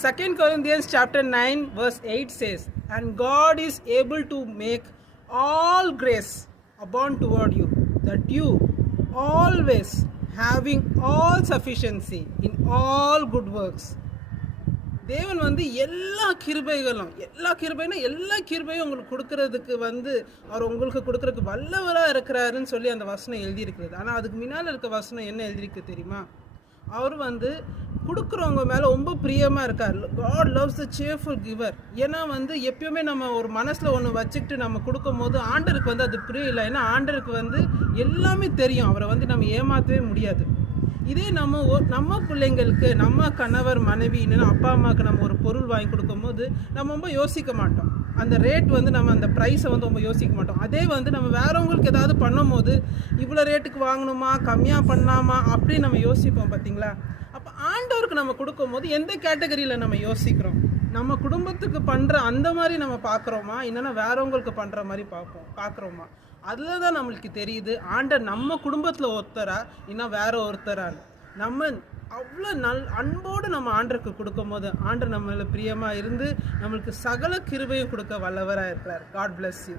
2 Corinthians chapter 9 verse 8 says, "And God is able to make all grace abound toward you, that you always having all sufficiency in all good works." தேவன் வந்து எல்லா கிருபையும் உங்களுக்கு கொடுக்கறதுக்கு அவர் உங்களுக்கு கொடுக்கறதுக்கு வல்லவராக இருக்கிறாருன்னு சொல்லி அந்த வசனம் எழுதியிருக்கிறது. ஆனால் அதுக்கு முன்னால் இருக்க வசனம் என்ன எழுதியிருக்கு தெரியுமா? அவர் கொடுக்குறவங்க மேலே ரொம்ப பிரியமாக இருக்கார். God loves the cheerful giver. ஏன்னா எப்பயுமே நம்ம ஒரு மனசில் ஒன்று வச்சுக்கிட்டு நம்ம கொடுக்கும் போது ஆண்டருக்கு அது பிரியம் இல்லை. ஏன்னா ஆண்டருக்கு எல்லாமே தெரியும். அவரை நம்ம ஏமாற்றவே முடியாது. இதே நம்ம பிள்ளைங்களுக்கு நம்ம கணவர் மனைவி இல்லைன்னா அப்பா அம்மாவுக்கு நம்ம ஒரு பொருள் வாங்கி கொடுக்கும் போது நம்ம ரொம்ப யோசிக்க மாட்டோம். அந்த ரேட் நம்ம அந்த ப்ரைஸை ரொம்ப யோசிக்க மாட்டோம். அதே நம்ம வேறவங்களுக்கு ஏதாவது பண்ணும் போது இவ்வளோ ரேட்டுக்கு வாங்கணுமா, கம்மியாக பண்ணலாமா அப்படி நம்ம யோசிப்போம். பார்த்தீங்களா? அப்போ ஆண்டவருக்கு நம்ம கொடுக்கும் போது எந்த கேட்டகரியில் நம்ம யோசிக்கிறோம்? நம்ம குடும்பத்துக்கு பண்ணுற அந்த மாதிரி நம்ம பார்க்குறோமா, இல்லைன்னா வேறவங்களுக்கு பண்ணுற மாதிரி பார்க்குறோமா? அதில் தான் நம்மளுக்கு தெரியுது ஆண்டர் நம்ம குடும்பத்தில் ஒருத்தரா இன்னும் வேற ஒருத்தரான்னு. நம்ம அவ்வளோ அன்போடு நம்ம ஆண்டருக்கு கொடுக்கும் போது ஆண்டர் நம்மள பிரியமாக இருந்து நம்மளுக்கு சகல கிருபையும் கொடுக்க வல்லவராக இருக்கிறார். God bless you.